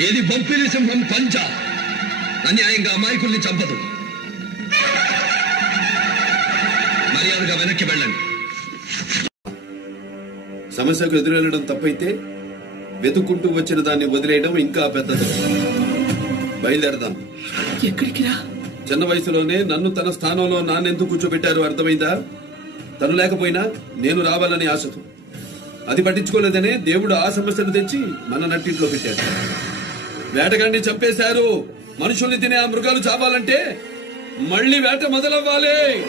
ఏది బొప్పిలి సింహం పంచ అన్యాయంగా అమాయకుల్ని చంపదు. మర్యాదగా వెనక్కి వెళ్ళండి. సమస్యకు ఎదురెళ్లడం తప్పైతే వెతుక్కుంటూ వచ్చిన దాన్ని వదిలేయడం ఇంకా పెద్దది. బయలుదేరదాం. ఎక్కడికి రా? చిన్న వయసులోనే నన్ను తన స్థానంలో నాన్నెందుకు కూర్చోబెట్టారు అర్థమైందా? తను లేకపోయినా నేను రావాలని ఆశతో. అది పట్టించుకోలేదనే దేవుడు ఆ సమస్యను తెచ్చి మన నట్టింట్లో పెట్టాడు. వేటగాడిని చంపేశారు. మనుషుల్ని తినే ఆ మృగాలు చావాలంటే మళ్లీ వేట మొదలవ్వాలి.